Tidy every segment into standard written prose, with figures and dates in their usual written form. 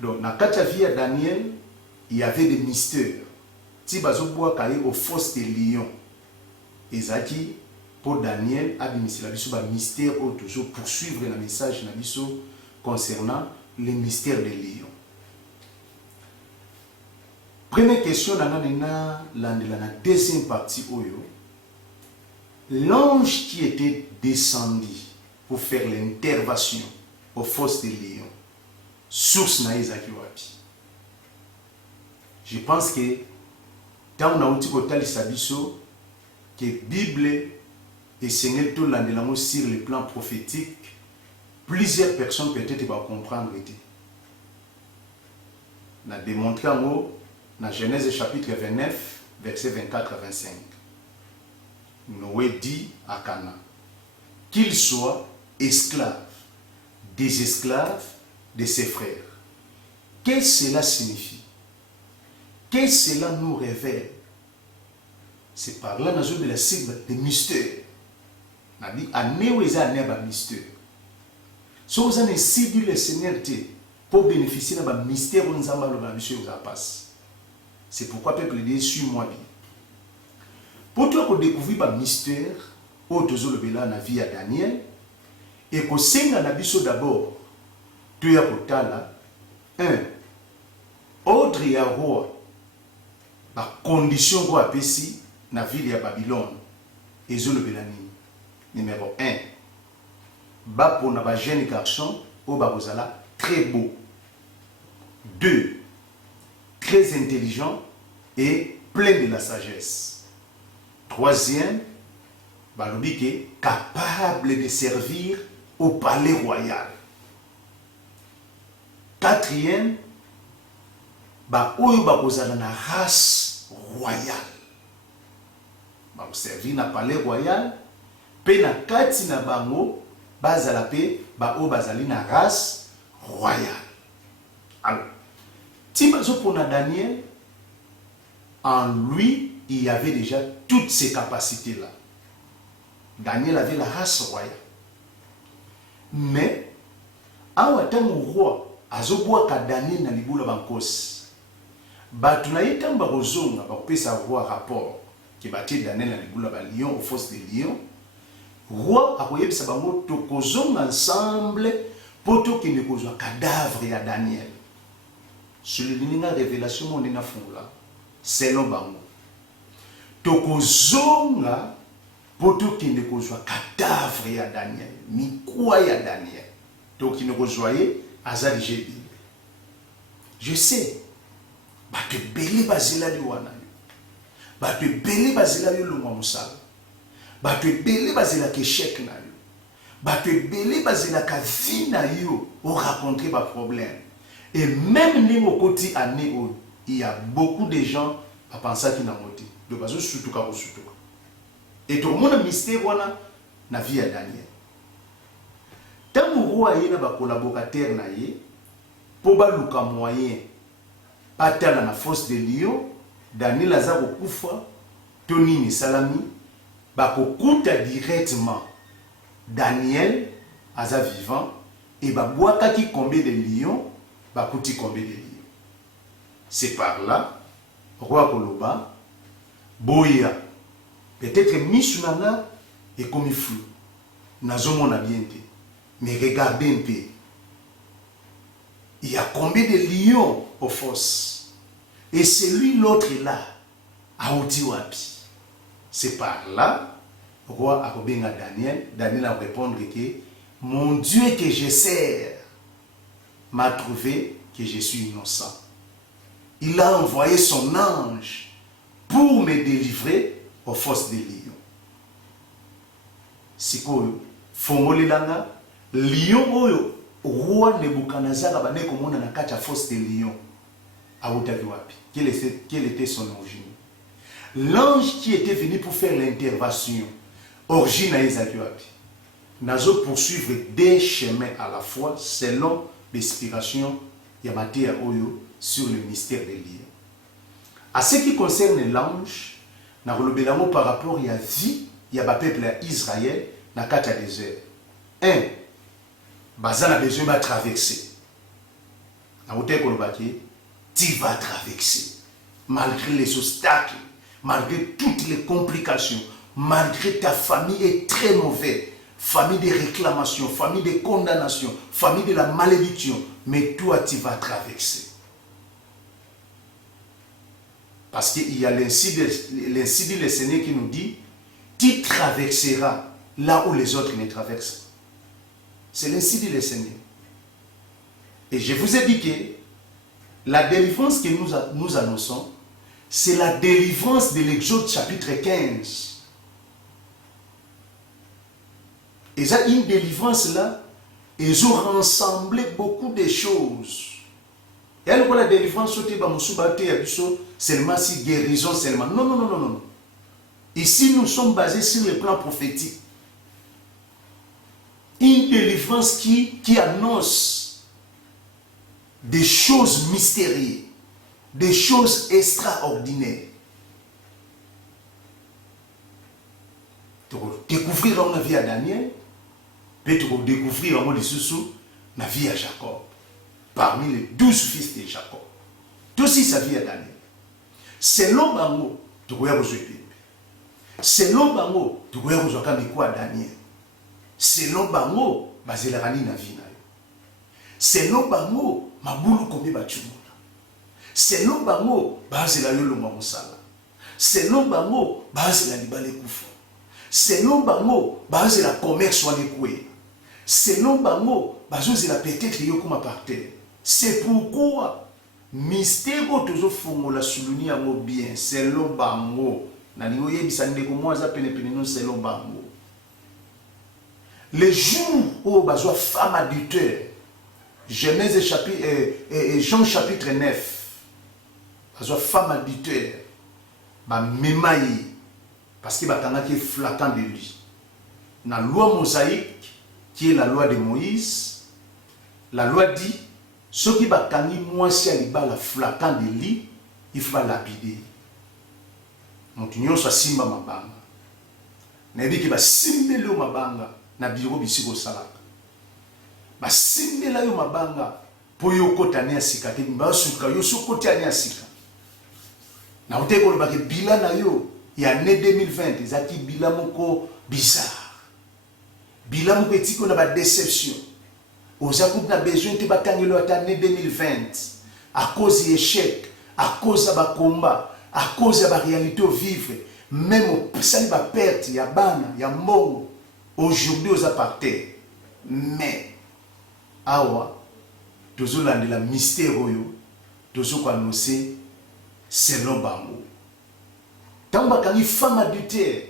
Donc, dans la vie de Daniel, il y avait des mystères. Si vous avez au fosse des lions, et Zaki, pour Daniel, il y a un mystère toujours poursuivre le message concernant les mystères des lions. Première question, dans la deuxième partie, l'ange qui était descendu pour faire l'intervention aux forces des lions, source naïzaki wapi. Je pense que dans on a outil côté sabiso que Bible et Seigneur tout l'andelango sur le plan prophétique, plusieurs personnes peut-être vont comprendre. On a démontré en haut dans Genèse chapitre 29 verset 24 à 25. Noé dit à Cana qu'il soit esclave des esclaves de ses frères. Qu'est-ce que cela signifie? Qu'est-ce que cela nous révèle? C'est par là que nous avons la cible des mystères. On a dit, mystère. Si vous avez ciblé le Seigneur pour bénéficier d'un mystère, vous avez passe. C'est pourquoi le peuple dit, suis-moi. Pour toi, qu'on découvre un mystère, au toujours le dans la vie à Daniel, et qu'on sait d'abord, tu as un autre roi, la condition qu'on appelle ici, dans la ville de Babylone, et le Belani. Numéro 1, bas pour un jeune garçon, au Babozala, très beau. 2, très intelligent et plein de la sagesse. 3e, capable de servir au palais royal. 4e, la race royale. Servir dans le palais royal, pe na kati na bango, bazala pe, bazali na race royale. Alors, si pour Daniel, en lui, il y avait déjà toutes ces capacités-là. Daniel avait la race royale. Mais, en tant que roi, azoboa ka Daniel na libula bankos. Batuna yetamba rozonga bakopesa roi rapport qui battait Daniel na libula ba lion au fosse des lions. Roi akoyebisa bango tokozonga ensemble poto ki ne kozwa cadavre ya Daniel. Sur le révélation on na fungula selon bango. Tokozonga poto ki ne kozwa cadavre ya Daniel, mikwa ya Daniel. Donc il ne rejoignait Azali Jébi. Je sais, tu belé basila di wana. Tu belé basila yo longwa musala. Tu belé basila ke chèque na yo. Tu belé basila ka vie na yo au rencontrer pas problème. Et même ni au côté année il y a beaucoup de gens à penser qu'ils n'ont pas été. Donc bazo surtout ka surtout. Et tout le monde mystère wana na vie à Daniel. Tant que roi a ba collaborateur na ye pour ba luka moyen patala na fosse de lion Daniel azako kufa Tonini Salami ba kokuta directement Daniel aza vivant et ba boaka ki combien de lions ba kuti combien de lions. C'est par là roi Koloba boya peut-être misunana et comme flou nazomona bien te. Mais regardez un peu. Il y a combien de lions aux fosses? Et celui l'autre là, à Otiwapi. C'est par là, roi Arobenga Daniel, Daniel a répondu que mon Dieu que je sers m'a trouvé que je suis innocent. Il a envoyé son ange pour me délivrer aux fosses des lions. C'est quoi? Fongolilanga. Lion oyo roi Nebuchadnezzar abane komona na kati ya fosse des lions a wapi. Quelle était son origine? L'ange qui était venu pour faire l'intervention, origine à wapi. Nazo poursuivre des chemins à la fois selon l'inspiration Yamatea oyo sur le mystère des lions. À ce qui concerne l'ange, na rolobelango par rapport à la vie ya ba peuple Israël na kati ya désert. 1. Bazan a besoin de traverser. Tu vas traverser. Malgré les obstacles, malgré toutes les complications, malgré ta famille est très mauvaise, famille de réclamation, famille de condamnation, famille de la malédiction, mais toi tu vas traverser. Parce qu'il y a l'inci dit le Seigneur qui nous dit, tu traverseras là où les autres ne traversent. C'est l'inci dit le Seigneur. Et je vous ai dit que la délivrance que nous annonçons, c'est la délivrance de l'Exode chapitre 15. Et ça, une délivrance là, ils ont rassemblé beaucoup de choses. Et alors, la délivrance, seulement si guérison seulement. Non, non, non, non, non. Ici, nous sommes basés sur le plan prophétique. Une délivrance qui annonce des choses mystérieuses, des choses extraordinaires. Tu vas découvrir la vie à Daniel, puis tu vas découvrir la vie à Jacob, parmi les 12 fils de Jacob. Tout aussi sa vie à Daniel. Selon Bango, tu vas rejoindre. Selon Bango, tu vas rejoindre quoi Daniel. Selon Bango, bazelarani na vie na yo. Selon Bango, mabulu komi bachumula. Selon Bango, bazela yo lomba mosala. Selon Bango, bazela libale kufa. Selon Bango, bazela commerce wane kwe. Selon Bango, bazela peut-être yo kuma par terre. C'est pourquoi mystère toujours fongola suluni yango bien. Selon Bango, na ningo yebisa ndeko mwaza pene pene non selon Bango. Les jours où bazwa femme adultère, Genèse chapitre Jean chapitre 9, bazwa femme adultère, ba memaye parce que batanga qui est flaquant de lui. La loi mosaïque qui est la loi de Moïse, la loi dit ceux qui bakangi moi si aliba la flaquant de lui, il faut lapider. Montunyo soit simba mabanga. Nebi ki ba simbe le mabanga. Na biro bisiko salaka ba simbela yo mabanga po yo kota ne asika te ba suka yo sokoti ani asika na uteko lo ba ke bila na yo ya ne 2020 ezaki bila moko bizarre bila moko etiko na ba déception oza coupe na besoin te batangelo ata ne 2020 à cause d'échec, à cause de ba combat, à cause de la réalité au vivre, même au sali ba perte ya bana ya mbongo. Aujourd'hui, aux apartés, mais, awa, toujours là de la mystère, toujours annoncé, selon Bango. Tant que les femmes adultères,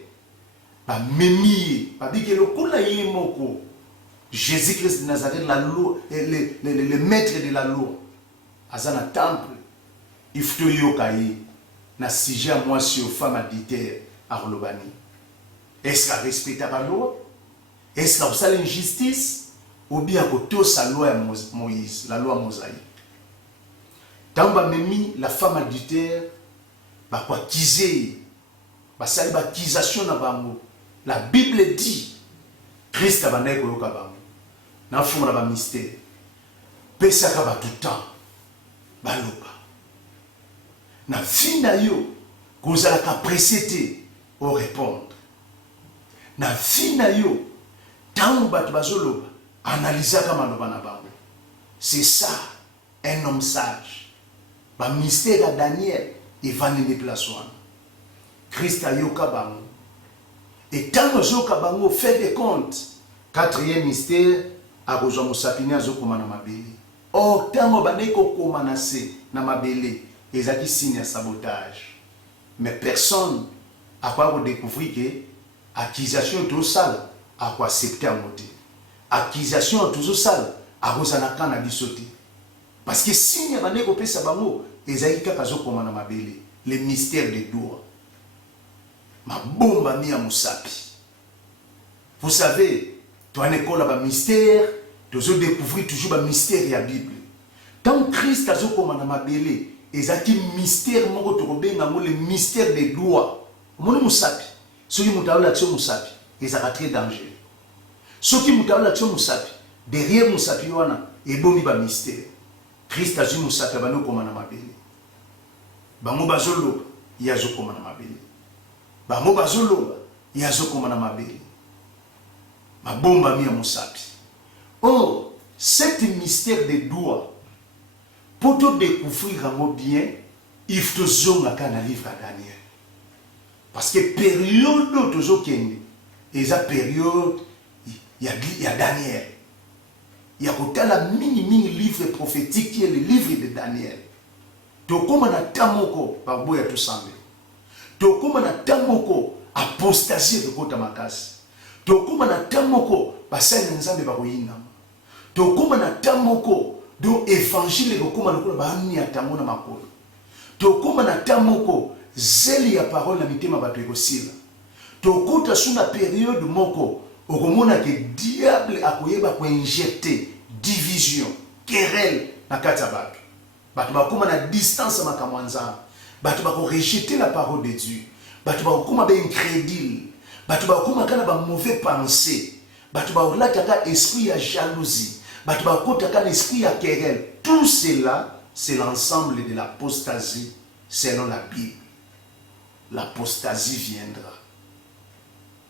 ba memi, ba dit que le coup là y est moko. Jésus-Christ de Nazareth, la loi, le maître de la loi, à un temple, il faut yokaye, na sujet à moi sur femmes adultères à Rolobani. Est-ce qu'elle respecte la loi? Est-ce que ça l'injustice ou bien que sa loi Moïse, la loi mosaïque? Tant que la femme adultère, bah quoi kiser, bah ça bah kisation na bango. La Bible dit Christ a banné ko yoka bango. Na fuma na ba mystère. Pesa ka ba tout temps. Ba loba. Na fina yo kozala ka précéder au répondre. Na fina yo tant que bazolo analyser comme c'est ça un homme sage. Ba mystère à Daniel il va ne place Christ a yoka bango. Et tant que yoka bango fait des comptes. Quatrième mystère a besoin de sapiner à zokoma na mabele. Or tant que baneko komanase na mabele ezaki signe à sabotage. Mais personne a pas découvrir que accusation tout ça à quoi accepter à monter. Accusation toujours sale à rosanaka na bisoté. Parce que si n'y a pas de pesa bango, ezaïka kazo komana mabele, les mystères des doigts. Ma bomba mi a musapi. Vous savez, toi n'école a mystère, tu as découvrir toujours un mystère et la Bible. Tant Christ kazo komana mabele, ezaki mystère moko to benga mo le mystère des doigts. Mon musapi, celui mutaola tso musapi. Et ça va très dangereux. Ce qui m'a dit, derrière Moussapi, et bon, il va mystère. Christ azui musaka bano koma na mabele. Bango bazolo yazo koma na mabele. Bango bazolo yazo koma na mabele. Mabomba mia musapi. Oh, cet mystère des doigts, pour te découvrir bien, il faut te zonga kana livre à Daniel. Parce que période tozo kende, eza période il y a Daniel. Il y a la mini livre prophétique qui est le livre de Daniel. Tokoma na tamoko par boya tout semble. Tokoma na tamoko apostasie de kota makasi. Tokoma na tamoko basali nzambe ba koyina. Tokoma na tamoko do évangile kokoma lokola baani atango na makolo. Tokoma na tamoko zeli ya parole na mitema bato ekosila. Tokota suna période moko okomona ke diable akoyeba ko injecter division, querelle na kati ya bato. Bato bakoma na distance makambo nzambe. Bato bako rejeter la parole de Dieu. Bato bakoma ba incrédule. Bato bakoma kana ba mauvais pensée. Bato bakolata ka esprit ya jalousie. Bato bakota ka esprit ya querelle. Tout cela, c'est l'ensemble de l'apostasie selon la Bible. L'apostasie viendra.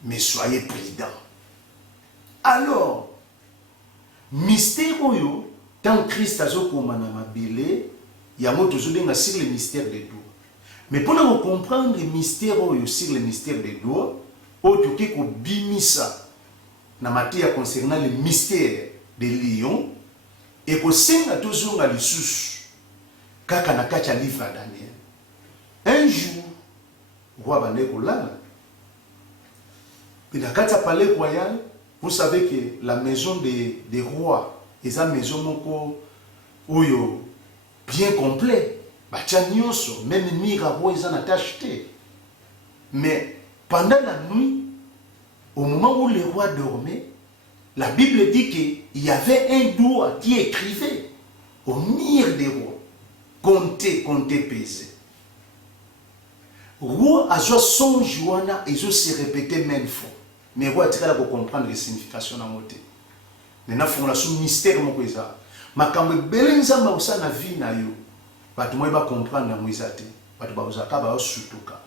Mais soyez prudents. Alors, mystère oyo, tant Christ a zokoma na mabele, yango tozobenga sur le mystère des doigts. Mais pour nous comprendre le mystère oyo sur le mystère des doigts, oyo toke ko bimisa na matière concernant le mystère des lions, et ko senga tozonga lisusu kaka na kati ya livre à Daniel. Un jour, roi bande kolala. Puis dans le palais royal, vous savez que la maison des rois est une maison moko oyo bien complet. Bacha nyonso, même mirabeau ils en ont acheté. Mais pendant la nuit, au moment où les rois dormaient, la Bible dit qu'il y avait un doigt qui écrivait au mire des rois. Comptez, comptez, pesez. Roi a son joana et se répéter même fois. Mais roi a comprendre la signification dans moté. Maintenant, il faut un mystère mon cousin. Ma quand me belenza ma usa na vie na yo. Ba tu moiba comprendre na muizate. Ba tu ba uzaka ba sutuka.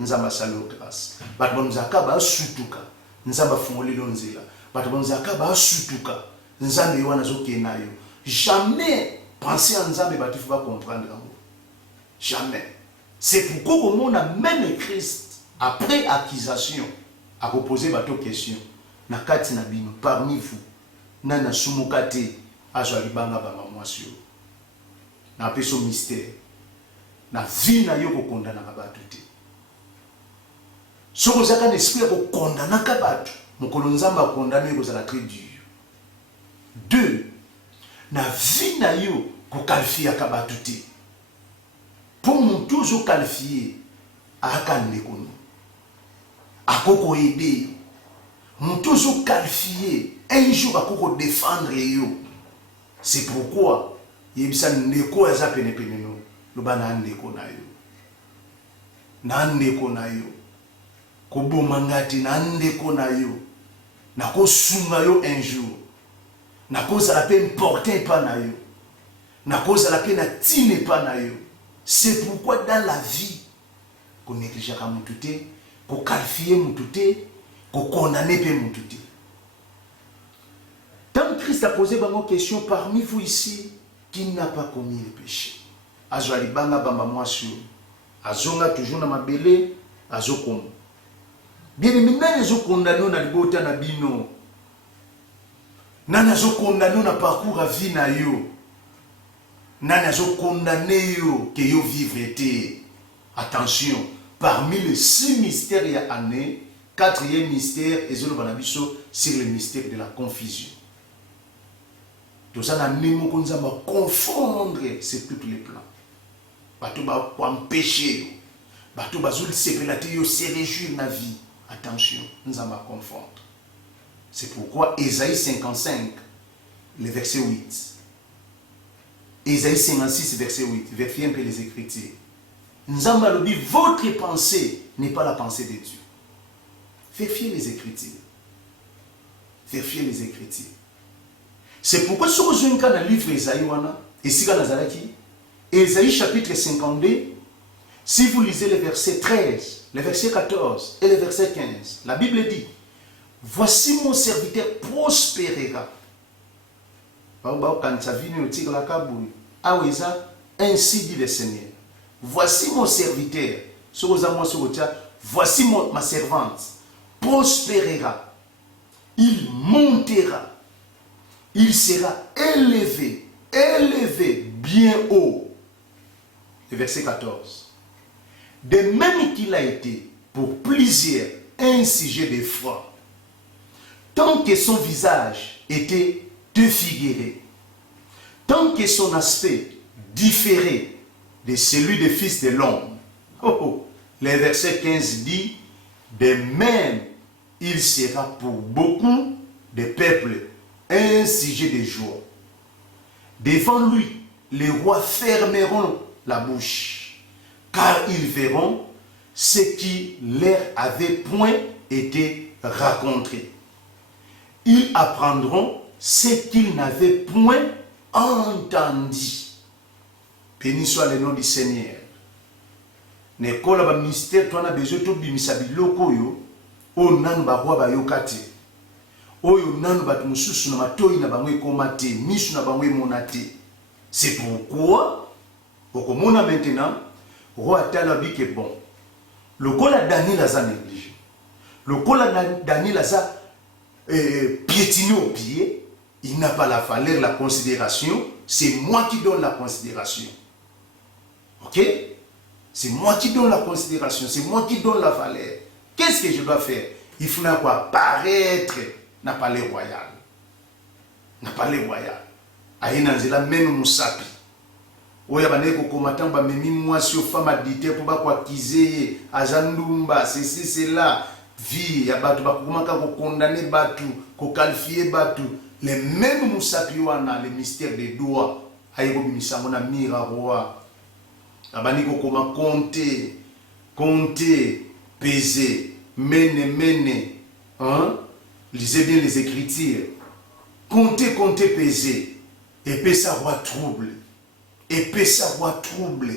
Nzamba salo grâce. Ba tu ba uzaka ba sutuka. Nzamba fungoli lonzela. Ba tu ba uzaka ba sutuka. Nzambe wana zoke na yo. Jamais penser en nzambe ba tu faut pas comprendre. Jamais. C'est pourquoi on a même Christ après accusation à poser bateau question. Na kati na bino parmi vous nana sumukate azalibanga ba mamwasio. Na peso mystère. Na vie na yo ko kondana ka bato te. Soko zaka l'esprit ko kondana ka bato. Mokolo nzamba kondana ko zala très dur. Deux, na vie na yo ko qualifier ka bato te. Pour mon toujours qualifié à Kanekono, à Koko aider, mon toujours qualifié un jour à Koko défendre yo. C'est pourquoi il y a des neko à zapene peneno, le banan neko na yo, nan neko na yo, kobo mangati nan neko na yo, na ko sunga yo un jour, na ko za la peine porter pas na yo, na ko za la peine tine pas na yo. C'est pourquoi dans la vie, qu'on néglige à mon touté, qu'on qualifie mon touté, qu'on condamne mon touté. Tant Christ a posé une question parmi vous ici, qui n'a pas commis le péché. Azwali banga bamba mwasio, azonga toujours na mabele, azokomo. Bien aimé, nani zo condamné na libota na bino. Nani zo condamné na parcours à vie na yo. Nani azo condamné yo que yo vivre été. Attention, parmi les 6 mystères il y a année, 4e mystère et zolo banabiso sur le mystère de la confusion. Tout ça n'a même pas confondre sur tous les plans. Bato ba empêcher, bato bazul sepelate yo se réjouir na vie. Attention, nous allons confondre. C'est pourquoi Ésaïe 55, le verset 8. Ésaïe 56, verset 8. Vérifiez un peu les Écritures. Nous allons dire, votre pensée n'est pas la pensée de Dieu. Vérifiez les Écritures. Vérifiez les Écritures. C'est pourquoi si vous avez un livre Ésaïe, Ici, dans Nazaraki, Ésaïe chapitre 52, si vous lisez les versets 13, les versets 14 et les versets 15, la Bible dit, voici mon serviteur prospérera. Ainsi dit le Seigneur. Voici mon serviteur. Voici ma servante. Prospérera. Il montera. Il sera élevé. Élevé bien haut. Le verset 14. De même qu'il a été pour plusieurs un sujet d'effroi, tant que son visage était défiguré, tant que son aspect différait de celui des fils de l'homme. Le verset 15 dit, de même il sera pour beaucoup de peuples un sujet de joie. Devant lui, les rois fermeront la bouche, car ils verront ce qui leur avait point été raconté. Ils apprendront ce qu'ils n'avaient point entendu. Béni soit le nom du Seigneur. Nekola ba ministère toi na besoin to bimisa biloko yo o nanu ba roi ba yokate. Oyo nanu ba mususu na matoi na bangwe komate, misu na bangwe monate. C'est pourquoi okomona maintenant roi atala bi que bon. Le kola Daniel aza négligé. Le kola Daniel aza piétiné au pied, il n'a pas la valeur, la considération. C'est moi qui donne la considération. Ok? C'est moi qui donne la considération, c'est moi qui donne la valeur. Qu'est-ce que je dois faire? Il faut quoi? Paraître n'a pas les royal. N'a pas les royal. Aïna nzela menu musapi. Oya baneko combattant ba memi moi sur femme adité pour ba kwa kize azandumba ceci cela vie ya batu ba komaka ko condamner batu ko qualifier batu les mêmes musapi wana les mystères des doigts ayiko bimisango na mira roi. Abaniko comment compter, peser, mener, hein? Lisez bien les Écritures. Compter, peser. Épée ça roi trouble. Épée ça roi trouble.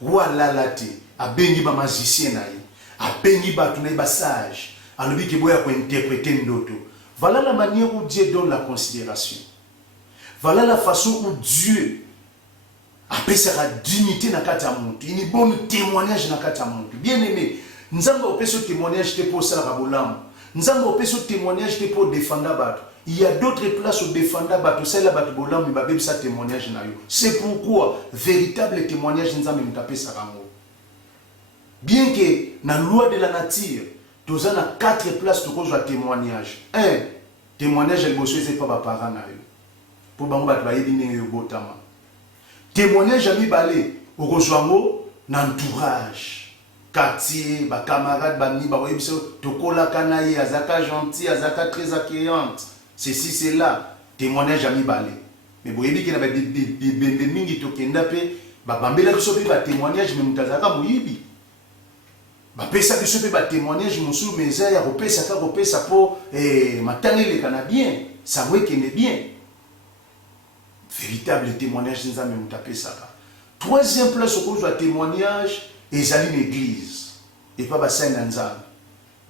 Roi lalate. Abengi ba magicien naï. Abengi ba tuné ba sage. Alobi ki boya ko interpréter ndoto. Voilà la manière où Dieu donne la considération. Voilà la façon où Dieu après ça dignité na kati ya muntu, ini bon témoignage na kati ya muntu. Bien aimé, nzambe opesa témoignage te pour ça rabolamu. Nzambe opesa témoignage te pour défendre bato. Il y a d'autres places où défendre bato, celle bato bolamu ba bebisa témoignage na yo. C'est pourquoi véritable témoignage nzambe mutapesa rango. Bien que na loi de la nature, tous en a 4 places to cause témoignage. 1, témoignage el bosso c'est pas ba parents na yo. Pour bango bato ba yebi ne yo botama. Témoignage à mi balé au rejoindre l'entourage, quartier, ba camarade, ba mi, ba oyebiso, tokola kanaye, azaka gentil, azaka très accueillante. Ceci, c'est là. Témoignage à mi balé. Mais vous voyez qu'il y a des mingi tokenda pe, ba bambela kisope ba témoignage, mais mutazaka muyibi. Ba pesa kisope ba témoignage, musu meza ya repesa ka repesa po, matane le canadien, ça veut qu'il est bien. Véritable témoignage de Nzambe mutapé saka. Troisième place au cause de témoignage, ils allaient l'église. Et pas bassin d'Anzam.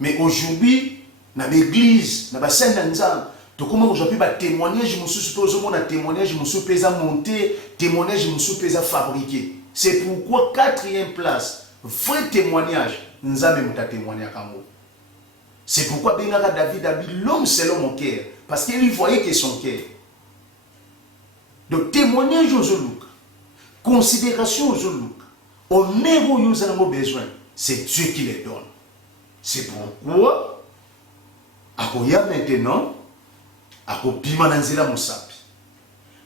Mais aujourd'hui, dans l'église, dans bassin d'Anzam, tu comment aujourd'hui ba témoignage monsieur suppose mon témoignage monsieur pesa monter, témoignage monsieur pesa fabriquer. C'est pourquoi quatrième place, vrai témoignage, Nzambe muta témoigner kamo. C'est pourquoi Benara David a dit l'homme selon mon cœur parce qu'il voyait que son cœur. Donc, témoignage aux Zolouk, considération aux Zolouk, honneur aux Zolouk besoin, c'est Dieu qui les donne. C'est pourquoi, Akoya maintenant, Akopima Nanzela Moussapi.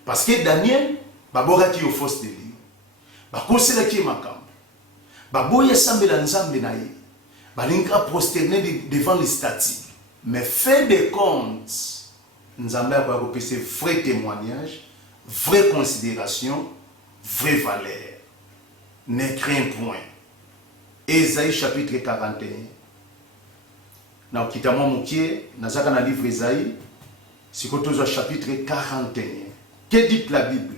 Parce que Daniel, Babora qui est au fausse de l'île, Bakosela qui est Makam, Baboya Sambela Nzambe Naï, Balinka prosterné devant les statues. Mais fait des comptes, Nzambe a repéré ces vrais témoignages. Vraie considération, vraie valeur. Ne crains point. Ésaïe chapitre 41. Dans Kitamo Moukier, dans le livre Ésaïe, c'est au chapitre 41. Que dit la Bible?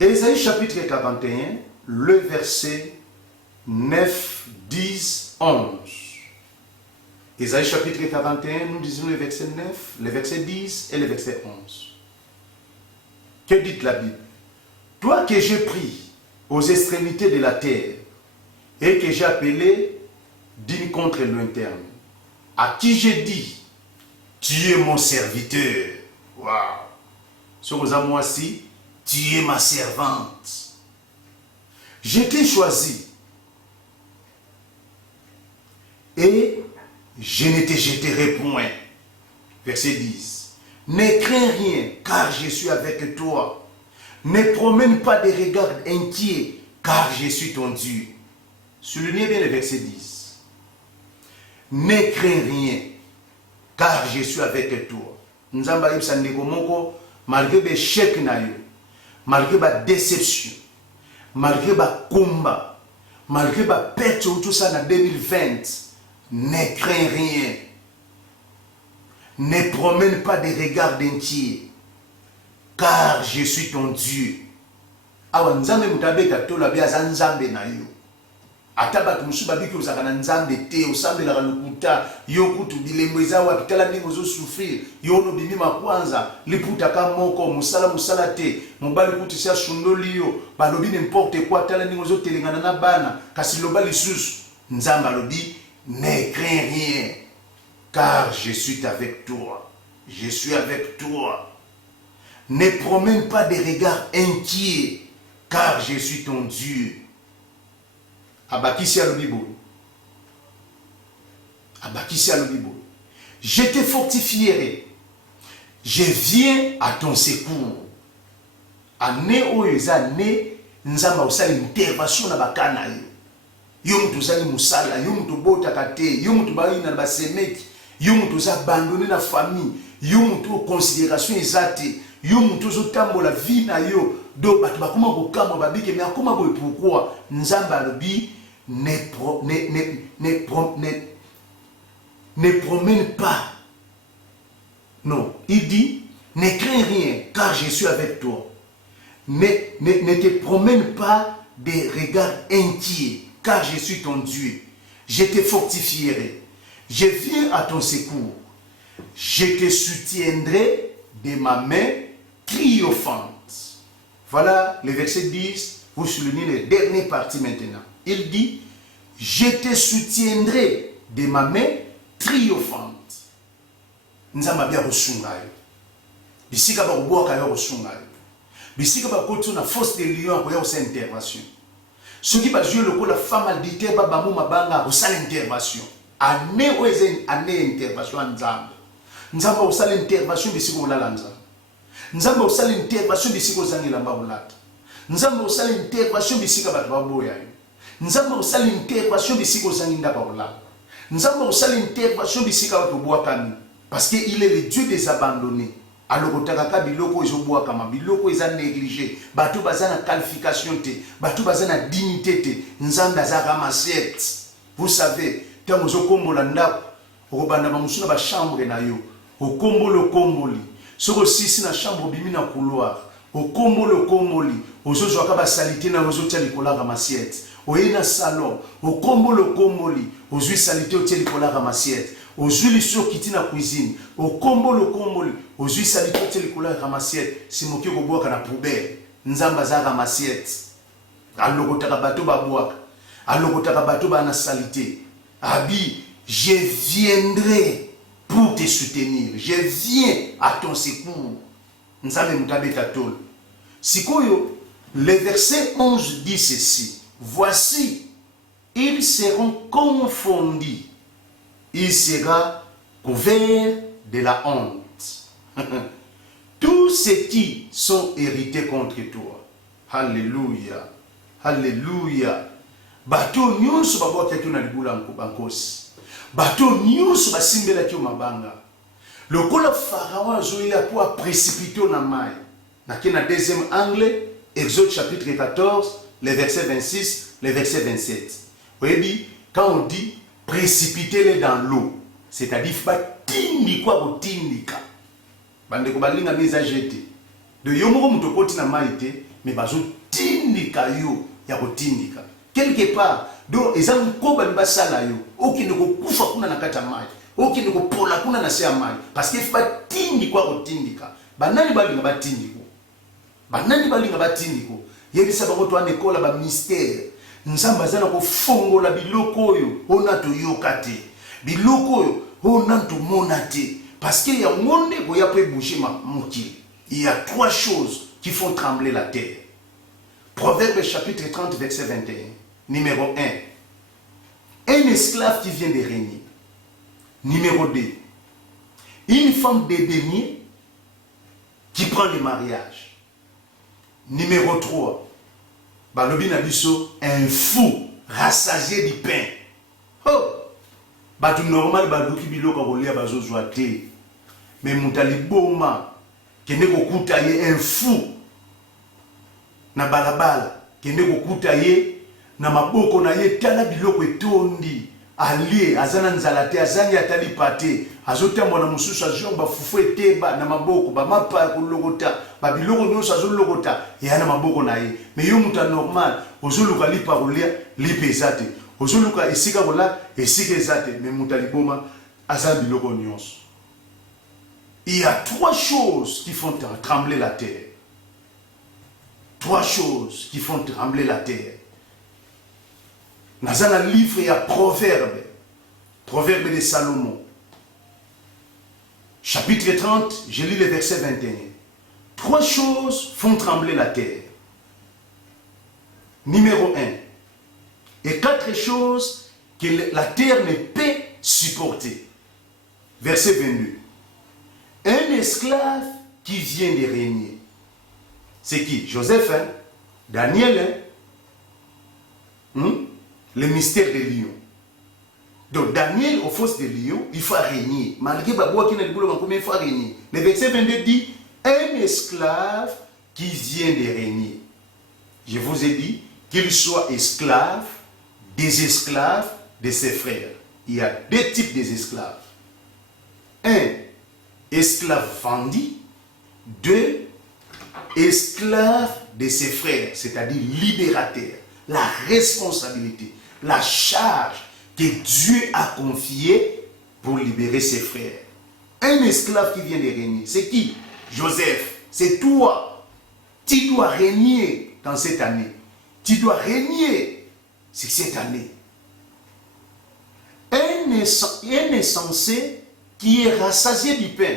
Ésaïe chapitre 41, le verset 9, 10, 11. Ésaïe chapitre 41, nous disons le verset 9, le verset 10 et le verset 11. Que dit la Bible? Toi que j'ai pris aux extrémités de la terre et que j'ai appelé d'une contre lointaine, à qui j'ai dit, tu es mon serviteur. Waouh! Sur moi aussi, tu es ma servante. Je t'ai choisi et je ne te jeterai point. Verset 10. Ne crains rien, car je suis avec toi. Ne promène pas de regards inquiets, car je suis ton Dieu. Soulignez bien le verset 10. Ne crains rien, car je suis avec toi. Nzamba ibsa ndeko moko, malgré les échecs na yo, malgré la déception, malgré le combat, malgré la perte tout ça en 2020, ne crains rien. Ne promène pas des regards d'inquiets, car je suis ton Dieu. Awa nzambe mutabeka tola bia za nzambe na yo. Ataba tumusuba biki uzakana nzambe te, usambe la lukuta, yo kutu bilembo ezawa kitala ndingo zo souffrir, yo no bimima kwanza, liputa ka moko, musala te, mobali kutu sia shundoli yo, balobi n'importe quoi, tala ndingo zo telengana na bana, kasi lobali susu, nzamba lobi, ne crains rien, car je suis avec toi. Je suis avec toi. Ne promène pas des regards inquiets, car je suis ton Dieu. Abakisi alobibo. Abakisi alobibo. Je te fortifierai. Je viens à ton secours. Ane oyeza ne nzamba usali intervention na bakana yo. Yo mutu zali musala, yo mutu bota kate, yo mutu bayi na basemeki, yo mutu za abandonné na famille, yo mutu considération ezate, yo mutu zo tambola vie na yo. Do batu bakoma kokama babike mais akoma boy pourquoi nzamba alobi ne promène pas. Non, il dit ne crains rien car je suis avec toi. Ne te promène pas des regards inquiets car je suis ton Dieu. Je te fortifierai. Je viens à ton secours. Je te soutiendrai de ma main triomphante. Voilà le verset 10. Vous soulignez la dernière partie maintenant. Il dit, je te soutiendrai de ma main triomphante. Nzamba bia kosungayo. Bisika ba kuboka yo kosungayo. Bisika ba kotu na force de lion ko yo sa intervention. Ceux qui ba jouer le coup la femme adultère ba bamu mabanga ko sa intervention. Ane oeze ane intervention nzamba. Nzamba ko sa intervention bisiko la nzamba. Nzamba ko sa intervention bisiko zangila mbabulata. Nzamba ko sa intervention bisika ba baboya yo. Nzamba usali intervention bisiko zanginda baola. Nzamba usali intervention bisika watoboa kami. Parce qu'il est le Dieu des abandonnés. Alors kotaka biloko ezoboa kama biloko eza négligé. Bato bazana qualification te, bato bazana dignité te. Nzamba za ramassette. Vous savez, tango zokombola ndako, okobanda bamusuna ba chambre na yo. Okombolo komboli. Soko sisi na chambre bimi na couloir. Okombolo komboli. Ozozo akaba salité na ozotia likola ramassette. Oyena salon, okombo le komboli, ozui salité au tieli kola ramassiette, ozui lisio kiti na cuisine, okombo le komboli, ozui salité au tieli kola ramassiette, si moki ko boka na poubelle, nzamba za ramassiette. Aloko taka bato ba boka, aloko taka bato ba na salité. Abi, je viendrai pour te soutenir. Je viens à ton secours. Nzambe mutabe tatol. Sikoyo, le verset 11 dit ceci. Voici, ils seront confondus. Il sera couvert de la honte. Tous ceux qui sont hérités contre toi. Alléluia. Alléluia. Bato nyonso babota tu na libula nkobankosi. Bato nyonso basimbela ki mabanga. Le kolo pharaon azoya pour précipiter na mai. Na kina deuxième angle, Exode chapitre 14. Le verset 26, le verset 27. Vous voyez, dit, quand on dit précipitez-les dans l'eau, c'est-à-dire batindi quoi botindika. Bande ko balinga mise à jeter. De yomoko mutokoti na maite, mais bazo tindika yo ya kotindika quelque part. Donc eza nkoba libasala yo okende kokufa kuna na kata mai okende kopola kuna na se ya mai parce que fa tindi kwa kotindika banani balinga batindiko banani balinga batindiko yebisa bango to anekola ba mystère nzamba zana ko fongola biloko oyo ona to yokate biloko oyo ona to monate parce que ya monde ko ya peut bouger mokili. Il y a trois choses qui font trembler la terre. Proverbe chapitre 30 verset 21. Numéro 1. Un esclave qui vient de régner. Numéro 2. Une femme dédaignée qui prend le mariage. Numéro 3. Balobi Nabiso, un fou rassasié du pain. Oh! Batu normal baduki biloko kolia bazo zoate. Mais mutali boma kende kokuta ye un fou na balabala kende kokuta ye na maboko na ye tala biloko etondi alie azana nzalate azangi atali pate azotembo na mususu azomba fufu eteba na maboko ba mapa kolokota ba biloko nyonso azolokota ya na maboko na ye. Mais yo muta normal ozoluka lipa kolia lipa ezate ozoluka esika kola esika ezate mais muta liboma azana biloko nyonso. Il y a trois choses qui font trembler la terre. Trois choses qui font trembler la terre. Dans un livre, il y a Proverbe. Proverbe de Salomon. Chapitre 30, je lis le verset 21. Trois choses font trembler la terre. Numéro 1. Et quatre choses que la terre ne peut supporter. Verset 22. Un esclave qui vient de régner. C'est qui? Joseph, hein? Daniel, hein? Le mystère des lions. Donc Daniel, au fosse des lions, il faut régner. Malgré Baboua qui n'a pas combien il faut régner. Le verset 22 dit, un esclave qui vient de régner. Je vous ai dit qu'il soit esclave de ses frères. Il y a deux types d'esclaves. Un, esclave vendu. Deux, esclave de ses frères, c'est-à-dire libérateur. La responsabilité, la charge que Dieu a confiée pour libérer ses frères. Un esclave qui vient de régner, c'est qui? Joseph, c'est toi. Tu dois régner dans cette année. Tu dois régner sur cette année. Un insensé qui est rassasié du pain.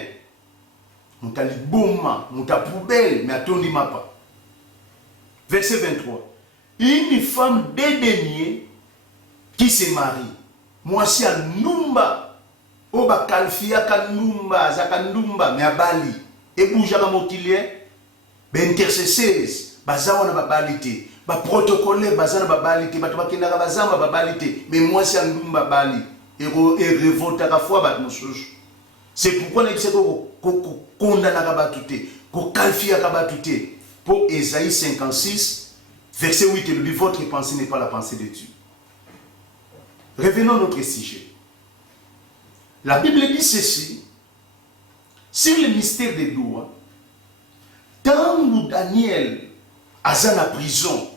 Mouta liboma, mouta poubelle, mais atondi mapa. Verset 23. Une femme dédaignée qui se marie. Moi si à Numba, oba kalfia ka Numba, zaka Numba, mais à Bali. Et boujaka mokilie, ben intercesseurs, bazawa na babalite, ba protocole bazana babalite, ba tobakenda bazama babalite, mais moi si à Numba Bali. Et révolte à la fois bat mususu. C'est pourquoi nous disons qu'on condamne à Kabatouté, qu'on qualifie à Kabatouté. Pour Ésaïe 56, verset 8, il dit votre pensée n'est pas la pensée de Dieu. Revenons à notre sujet. La Bible dit ceci sur le mystère des doigts. Tant où Daniel a dans la prison,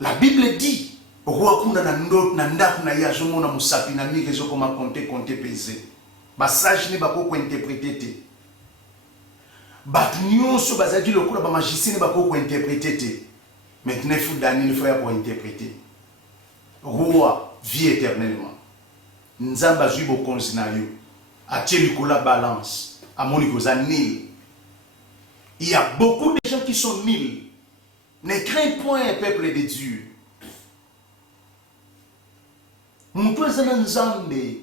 la Bible dit roi kuna na ndot na ndaku na yazomo na musapi na mike zoko ma compter peser. Basage ne bako ko interpréter te. Batnyonso bazaki lokula ba magicien ne bako ko interpréter te. Maintenant il faut Daniel il faut ya ko interpréter. Roi vit éternellement. Nzamba zuibo konzinayo. Atie la balance. Amoni koza nil. Il y a beaucoup de gens qui sont nuls. Ne crains point un peuple de Dieu. Mtu azana nzambe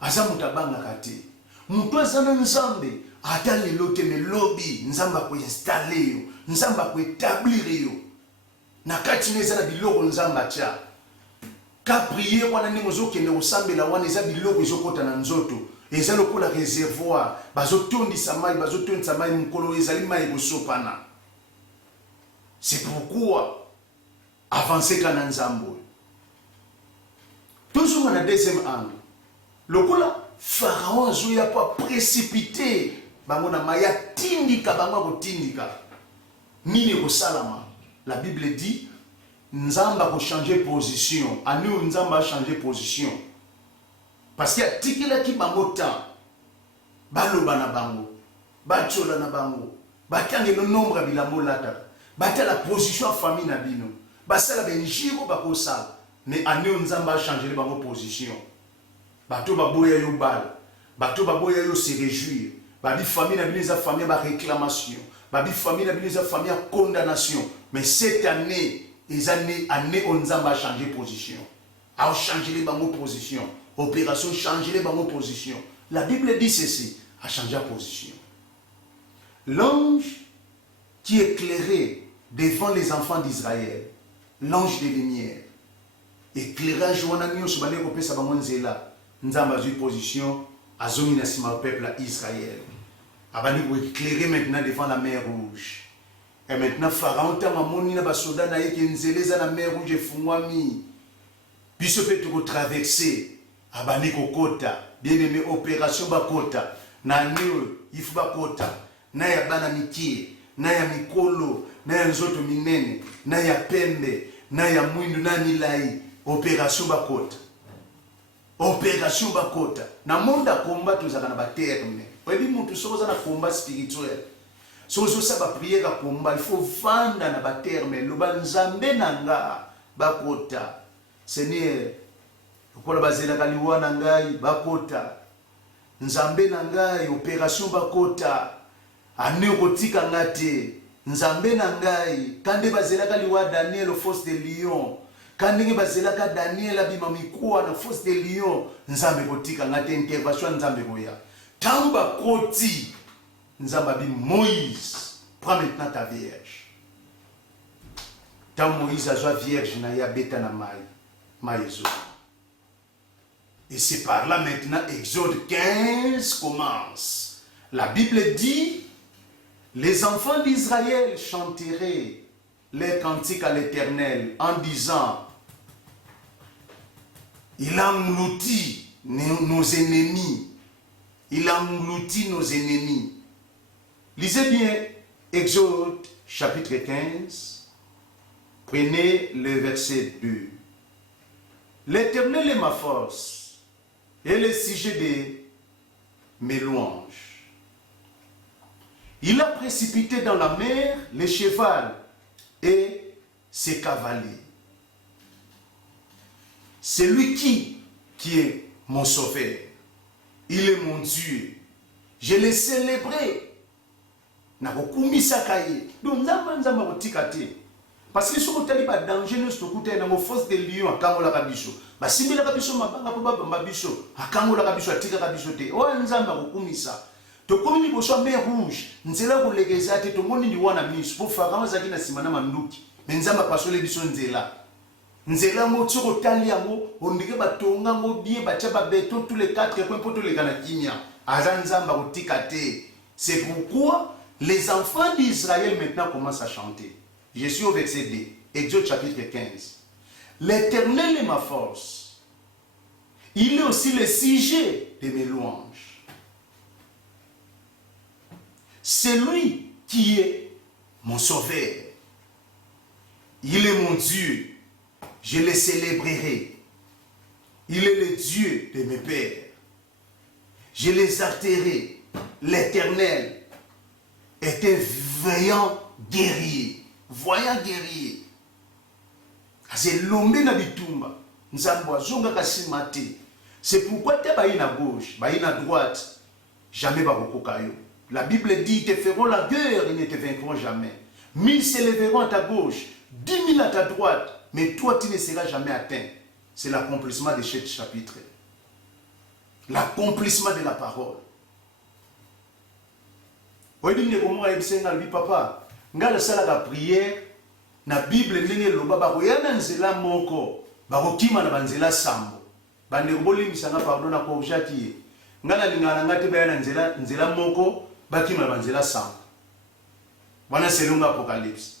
aza mutabanga kate. Mtu azana nzambe ata lelo te melobi nzamba ko installer yo, nzamba ko établir yo. Na kati nezala biloko nzamba cha. Ka prier wana ni mozokende osambela wana eza biloko ezokota na nzoto. Eza lokola réservoir, bazotondisa mai mukolo ezali mai bosopana. C'est pourquoi avancer kana nzambo. Toujours dans la deuxième angle. Le Pharaon n'a pas précipité. Bangona maya tindika bango tindika. Nini kosalama. La Bible dit, Nzamba ko changer position. A nous, Nzamba a changé position. Parce qu'il y a tikila ki bango temps. Baloba na bango. Bachola na bango. Batange le nombre bilamo lata. Bata la position famille na bino. Basala benjiro bako sala. Mais a nous, Nzamba a changé bango position. Bato baboya yo bal. Bato baboya yo se réjouir. Babi famille na bino, famille ba réclamation. Babi famille na bino, famille condamnation. Mais cette année, les années, on a changé de position. A changé les bango position. Opération changer les bango position. La Bible dit ceci, a changé de position. L'ange qui éclairait devant les enfants d'Israël, l'ange des lumières, éclairage ou ananio sur balé kopé sa bango nzela, nzamba une position à zomina sima peuple Israël. Abani pour éclairer maintenant devant la mer Rouge. Et maintenant, Pharaon t'a mamoni na basoda na yeke nzeleza na mer Rouge et fungwami. Puis ce peut te traverser. Abani kokota. Bien aimé, opération bakota. Na niwe, ifu bakota. Na ya bana mikie. Na ya mikolo. Na ya nzoto minene. Na ya pembe. Na ya mwindu na milai. Opération bakota. Opération bakota. Na monde a combat tozaka na baterme. Oyebi muntu sokoza na combat spirituel. Si vous avez prié à combat, il faut vendre dans le terme. Le banzambe nanga bakota. Seigneur, pourquoi basé la kaliwa nangai bakota. Nzambe nangai opération bakota. Anerotika ngate. Nzambe nangai kande basé la kaliwa Daniel fosse de lion. Kande basé la ka Daniel abimamikuwa na fosse de lion. Nzambe kotika ngate intervention nzambe koya. Tamba koti. Nzambabi Moïse, prends maintenant ta vierge. Tant Moïse a joué vierge, na ya beta na maïzo. Et c'est par là maintenant, Exode 15 commence. La Bible dit, les enfants d'Israël chanteraient les cantiques à l'Éternel en disant, il a englouti nos ennemis. Il a englouti nos ennemis. Lisez bien Exode chapitre 15, prenez le verset 2. L'Éternel est ma force et le sujet de mes louanges. Il a précipité dans la mer les chevals et ses cavaliers. C'est lui qui est mon sauveur. Il est mon Dieu. Je l'ai célébré. Na kokumisa kaye donc nzamba kotikate parce que soko tali ba danger no stokuta na mo force de lion akangola kabiso basimbila kabiso mabanga po baba biso akangola kabiso atika kabiso te o nzamba kokumisa to komini boso mer rouge nzela ko legeza te to moni ndi wana miso po Pharaon zaki na simana manduki mais nzamba pasole biso nzela mo tsoko tali yango ondike batonga mo bien bacha ba beton tous les quatre coins poto le kana kimia aza nzamba kotikate. C'est pourquoi les enfants d'Israël maintenant commencent à chanter. Je suis au verset 2, Exode chapitre 15. L'Éternel est ma force. Il est aussi le sujet de mes louanges. C'est lui qui est mon sauveur. Il est mon Dieu. Je le célébrerai. Il est le Dieu de mes pères. Je l'exalterai. L'Éternel est un vaillant guerrier. Voyant guerrier. C'est l'homme na bitumba. Nzambo zonga kasimate. C'est pourquoi tu es à gauche, à droite, jamais barokokayo. La Bible dit, ils te feront la guerre, ils ne te vaincront jamais. 1000 s'élèveront à ta gauche, 10 000 à ta droite, mais toi tu ne seras jamais atteint. C'est l'accomplissement de ce chapitre. L'accomplissement de la parole. Vous dites que papa, ngala sala la prière, na Bible ndenge loba bakoyana nzela moko, bakokima na banzela sambo. Bande boli misanga pardon na ko jati. Ngala lingana ngate bayana nzela moko, bakima na banzela sambo. Wana selunga apocalypse.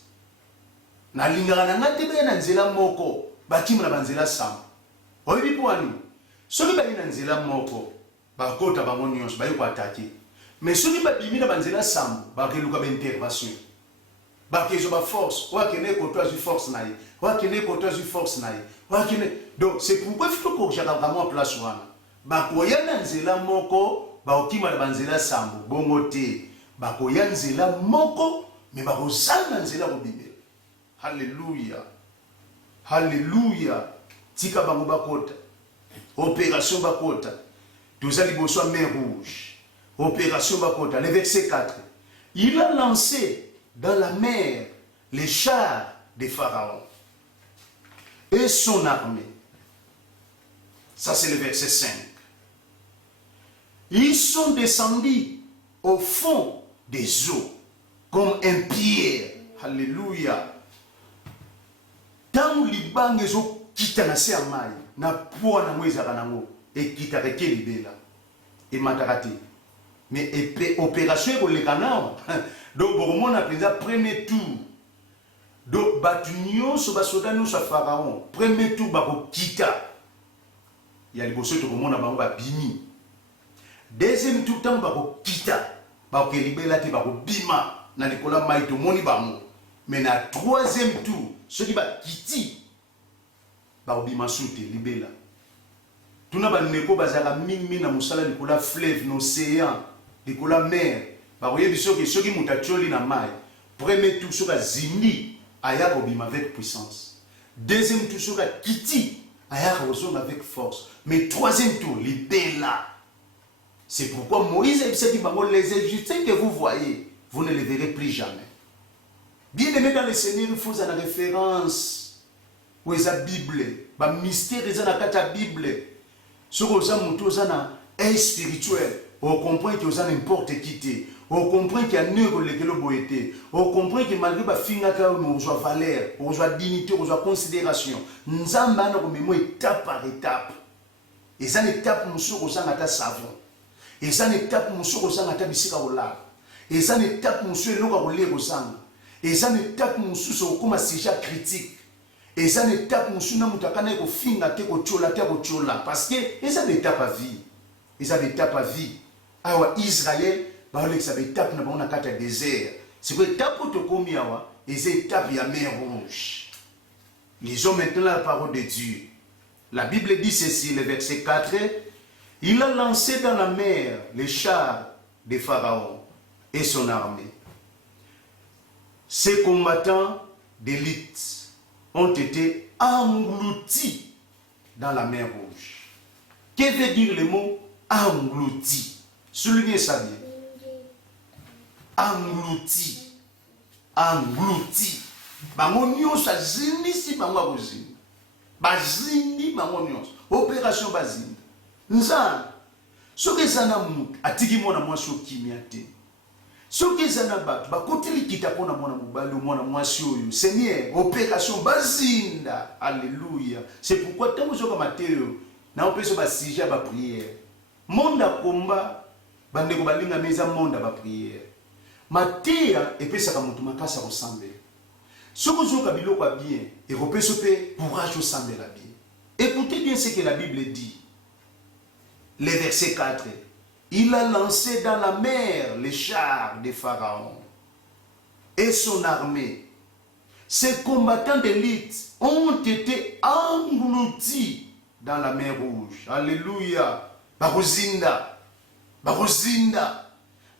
Na lingana ngate bayana nzela moko, bakima na banzela sambo. Oyibi poani. Soki bayina nzela moko, bakota bango nyonso bayi ko attaquer. Mais soki babimi na banzela sambo, bakeluka ba intervention. bakezo ba force wakene koto azu force na ye wakene koto azu force na ye wakene. Donc c'est pourquoi il faut que chaka kama place wana bakoya na nzela moko baokima na banzela sambo bongo te bakoya nzela moko mais bakozanga nzela kobimela. Alléluia, alléluia. Tika bango bakota opération bakota tous allez bonsoir mer rouge opération bakota. Le verset 4, il a lancé dans la mer les chars de Pharaon et son armée. Ça c'est le verset 5. Ils sont descendus au fond des eaux comme un pierre. Alléluia. Tant libang ezo kita na se amai na po na mweza kanango e kita ke libela e matakati. Mais opération ko le kanao. Donc bon a pris premier tour. Donc batunyo so basoda no sa Pharaon. Premier tour ba ko kita. Il y a les bosses tout le monde a ba bimi. Deuxième tour temps ba ko kita. Ba ko libela te ba ko bima na likola mai to moni ba mo. Mais na troisième tour, ceux qui ba kiti ba ko bima soute libela. Tuna ba neko bazaka mingi na musala likola fleuve l'océan, likola mer. Ba ko yebiso ke ceux qui mutacholi na mai. Premier tour soka zindi aya ko bima avec puissance. Deuxième tour soka kiti aya ko zonga avec force. Mais troisième tour libela. C'est pourquoi Moïse a dit les Égyptiens que vous voyez, vous ne les verrez plus jamais. Bien aimé dans le Seigneur, il faut une référence où est la Bible, le mystère est dans la Bible. Ce que vous avez est spirituel. On comprend que vous avez n'importe qui. On comprend qu'il y a un œuvre qui est on comprend que malgré la finga que vous avez valeur, vous avez dignité, vous avez considération. Nous avons étape par étape. Et ça, étape où vous avez savon. Et ça, étape où vous avez bisika ola. Et ça, étape où vous avez lire. Et ça, étape où vous avez comme sujet critique. Et ça, étape où vous avez finga te chola parce que et ça, étape à vie. Et ça, étape à vie. Alors Israël, ça étape na kata désert. C'est que étape où tu komi awa, et c'est étape ya mer rouge. Lisons maintenant la parole de Dieu. La Bible dit ceci, le verset 4. Il a lancé dans la mer les chars de Pharaon et son armée. Ces combattants d'élite ont été engloutis dans la mer rouge. Que veut dire le mot englouti? Soulignez ça bien. Englouti. Englouti. Bango nyonso azindisi bango akozinda. Bazindi bango nyonso. Opération bazinda. Nza. Soki ezana mutu atiki mwana mwasi okimia te. Soki ezana bato bakoteli kita pona mwana mobali mwana mwasi oyo. Seigneur, opération bazinda. Alléluia. C'est pourquoi tant que Matthieu na opeso ba sujet ba prière. Monde a combat bandeko balinga meza monde ba prière. Matthieu epesa mutu makasa ressemble. Soki ozoka biloko bien et opeso pe courage ressemble la bien. Écoutez bien ce que la Bible dit. Le verset 4. Il a lancé dans la mer les chars de Pharaon et son armée. Ces combattants d'élite ont été engloutis dans la mer rouge. Alléluia. Barozinda. Barozinda.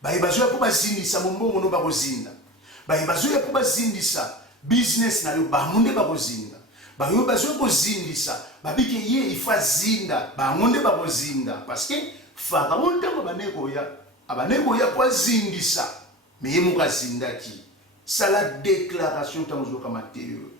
Baïbazoya pour bazindisa mombongo no barozinda. Baïbazoya pour bazindisa business na yo bamunde barozinda. Bayo bazoya kozindisa. Babike ye ifa zinda. Bamunde barozinda. Parce que Pharaon tango baneko ya. Abaneko ya kwa zindisa. Mais ye muka zindaki. C'est la déclaration tango ka Matthieu.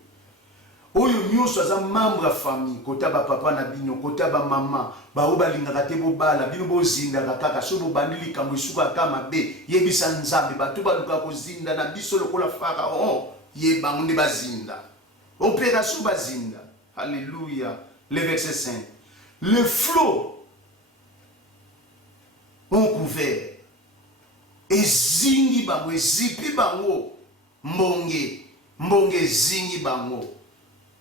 Oyo nyonso aza membre ya famille, kota ba papa na bino, kota ba mama, ba obalingaka te bobala, bino bozinda kaka so bobandili kambo isuka kama be, yebisa nzambe batu baluka kozinda na biso lokola Pharaon, ye bango nde bazinda. Opération bazinda. Alléluia. Le verset 5. Le flot ont couvert. Et zingi bango, zipi bango, mbonge zingi bango.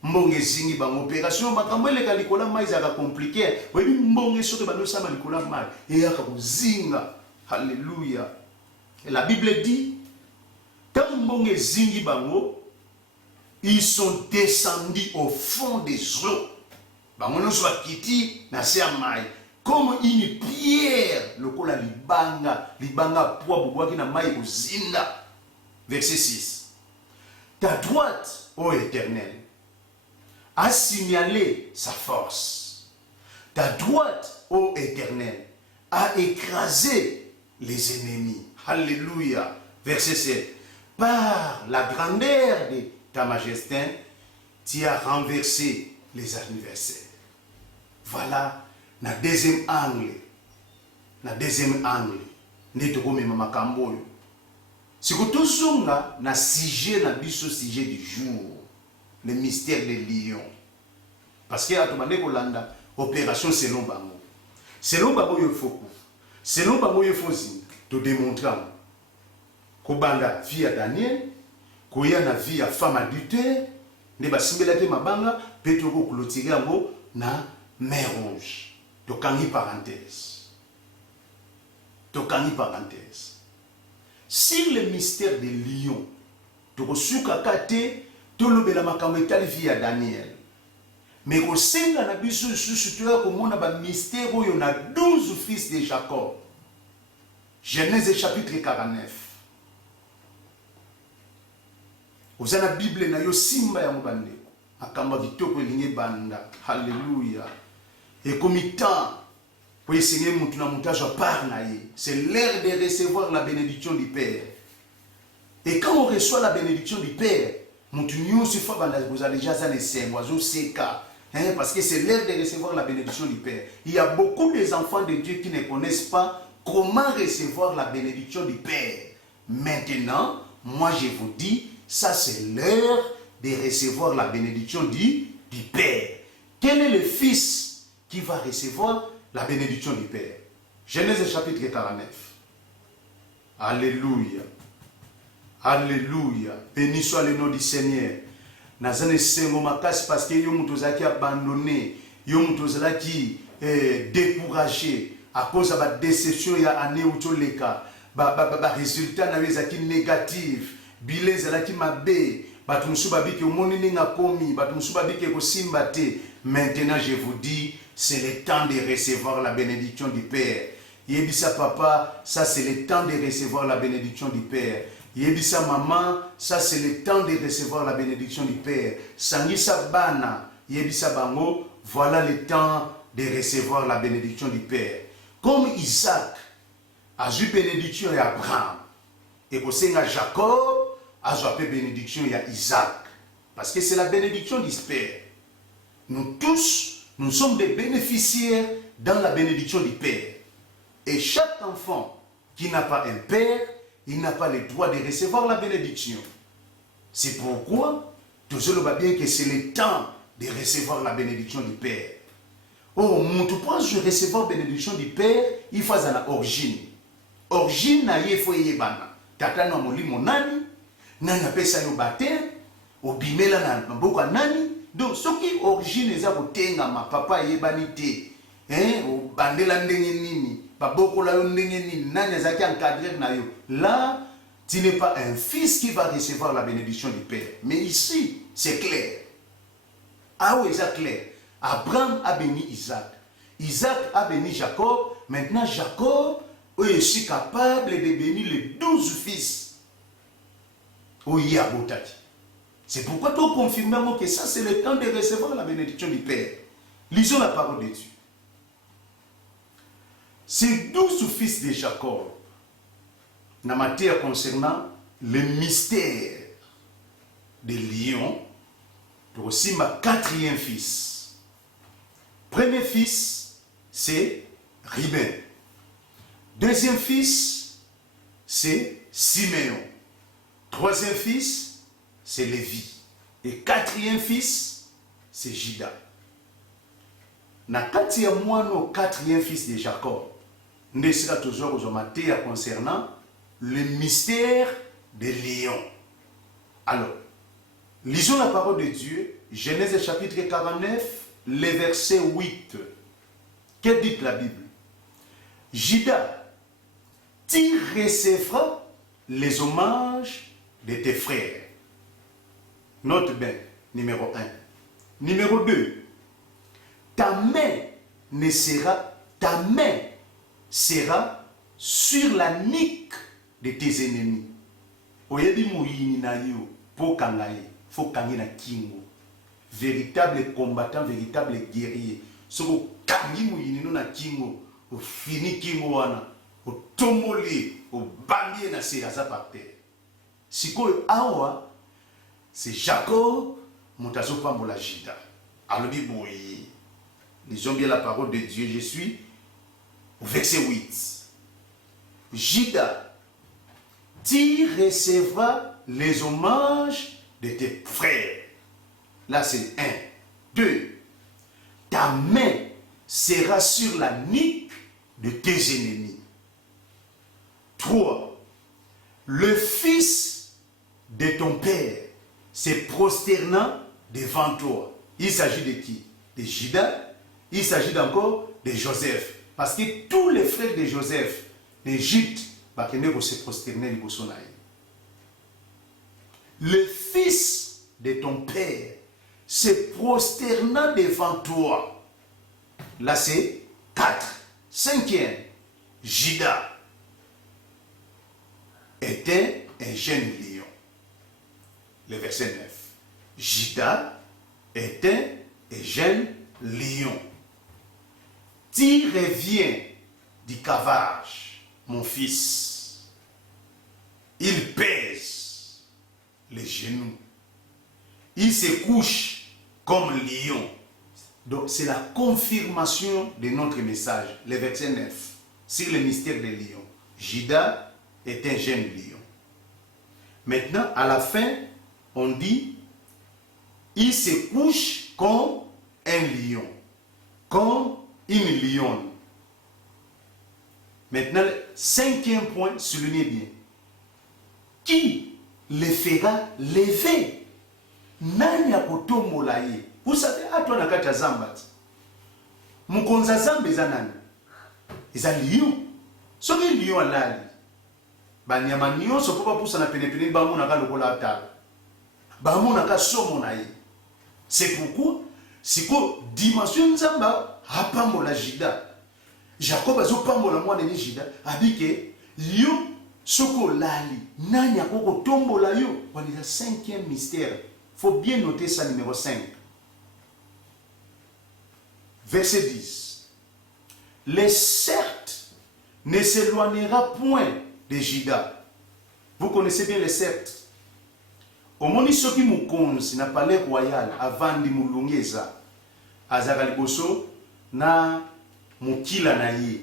Mbonge zingi bango. Opération makambo eleka likola mai zaka compliqué. Webi mbonge soki bano sama likola mai. Et yaka zinga. Alléluia. Et la Bible dit, Tambonge zingi bango, ils sont descendus au fond des eaux. Bango no soit kiti na mai. Comme une pierre, le kola libanga poa bubwaki na mai ozinda. Verset 6. Ta droite, ô Éternel, a signalé sa force. Ta droite, ô Éternel, a écrasé les ennemis. Alléluia. Verset 7. Par la grandeur de ta majesté, tu as renversé les adversaires. Voilà, na deuxième angle. Netoko mama kamboyo. Si vous tous na sujet na biso sujet du jour, le mystère des lions. Parce que atomane kolanda opération selon bango. Selon bango yo foku. Selon bango yo fozi to démontrer ko banda vie ya Daniel, ko ya na vie ya femme adultère, ne basimbela te mabanga pe to ko clôturer yango na mer rouge. To kangi parenthèse. Sur le mystère des lions, tu as kate, tu as makambo vie à Daniel. Mais au sein de la Bible, tu as un mystère où il y a 12 fils de Jacob. Genèse chapitre 49. Vous avez la Bible, na yo simba ya mubande. Akamba vitoko linye banda. Alléluia. Et comme temps, c'est l'heure de recevoir la bénédiction du Père. Et quand on reçoit la bénédiction du Père, parce que c'est l'heure de recevoir la bénédiction du Père. Il y a beaucoup d'enfants de Dieu qui ne connaissent pas comment recevoir la bénédiction du Père. Maintenant, moi je vous dis, ça c'est l'heure de recevoir la bénédiction du Père. Quel est le Fils qui va recevoir la bénédiction du Père? Genèse chapitre 49. Alléluia. Alléluia. Béni soit le nom du Seigneur. Nazane sengo makasi parce que yo mutozaki abandonné, yo mutozaki découragé à cause de la déception ya année utoleka. Ba résultat na wezaki négatif. Bilé zalaki mabe. Batu musuba biki omoni ninga komi, batu musuba biki ko simbate. Maintenant je vous dis, c'est le temps de recevoir la bénédiction du Père. Yebisa papa, ça c'est le temps de recevoir la bénédiction du Père. Yebisa maman, ça c'est le temps de recevoir la bénédiction du Père. Sangisa bana, yebisa bango, voilà le temps de recevoir la bénédiction du Père. Comme Isaac a eu bénédiction à Abraham, et pour ça Jacob a eu bénédiction à Isaac. Parce que c'est la bénédiction du Père. Nous tous, nous sommes des bénéficiaires dans la bénédiction du Père. Et chaque enfant qui n'a pas un père, il n'a pas le droit de recevoir la bénédiction. C'est pourquoi, tout le monde bien que c'est le temps de recevoir la bénédiction du Père. Oh, mon tout point de recevoir la bénédiction du Père, il faut une origine. Origine, il faut y aller. Tata no moli monani, nana pesa yo baptême, obimela na mboka nani. Donc, ce qui origine est à ma papa et banité, hein, au bandela ndenge nini, baboko la ndenge nini, nani zaki encadré na yo. Là, tu n'es pas un fils qui va recevoir la bénédiction du Père. Mais ici, c'est clair. Ah oui, c'est clair. Abraham a béni Isaac. Isaac a béni Jacob. Maintenant, Jacob est aussi capable de bénir les 12 fils. Oui, Yabotaki. C'est pourquoi tu confirmes que ça, c'est le temps de recevoir la bénédiction du Père. Lisons la parole de Dieu. Ces 12 fils de Jacob, dans la matière concernant le mystère des lions, pour aussi ma 4e fils. Premier fils, c'est Ruben. 2e fils, c'est Siméon. 3e fils, c'est Lévi. Et 4e fils, c'est Juda. Na 4e fils de Jacob, nous sommes toujours en matière concernant le mystère des lions. Alors, lisons la parole de Dieu, Genèse chapitre 49, le verset 8. Que dit la Bible? Juda, tu recevras les hommages de tes frères. Note bien, numéro 1. Numéro 2. Ta main sera sur la nuque de tes ennemis. Oyebi mouyini na yo, po kangaye, faut kangi na kingo. Véritable combattant, véritable guerrier. Soko kangi mouyini no na kingo, o fini kingo wana, o tomboli, o bambier na seraza par terre. Sikoyo awa, c'est Jacob, montazo pambola Jida. Alobi boye. Lisons bien la parole de Dieu. Je suis au verset 8. Jida, tu recevras les hommages de tes frères. Là, c'est 1. 2. Ta main sera sur la nuque de tes ennemis. 3. Le fils de ton père se prosternant devant toi. Il s'agit de qui? De Jida. Il s'agit encore de Joseph. Parce que tous les frères de Joseph d'Égypte vont se prosterner devant son aïe. Le fils de ton père se prosternant devant toi. Là, c'est 4. 5e, Jida était un jeune lion. Le verset 9. Jida était un jeune lion. Tu reviens du cavage, mon fils. Il pèse les genoux. Il se couche comme lion. Donc c'est la confirmation de notre message. Le verset 9. Sur le mystère des lions. Jida est un jeune lion. Maintenant, à la fin, on dit, il se couche comme un lion. Comme une lionne. Maintenant, 5e point, soulignez bien. Qui le fera lever? Nani akotombola ye? Vous savez, à toi nakata zambat. Mukonza zambe za nani? Eza lion. Soki lion alali. Banyama nyonso po bapusa na penepene bamonaka lokola atala. Bamonaka somo na ye. C'est pourquoi siko dimension nzamba apambola Jida. Jacob azopambola mwana ni Jida abike yo soko lali nani akoko tombola yo. On est le 5e mystère. Faut bien noter ça, numéro 5. Verset 10. Les Sceptres ne s'éloignera point de Jida. Vous connaissez bien les Sceptres. Au moni soki mukonzi na palais royal avant di mulungeza azaka liboso na mukila na ye.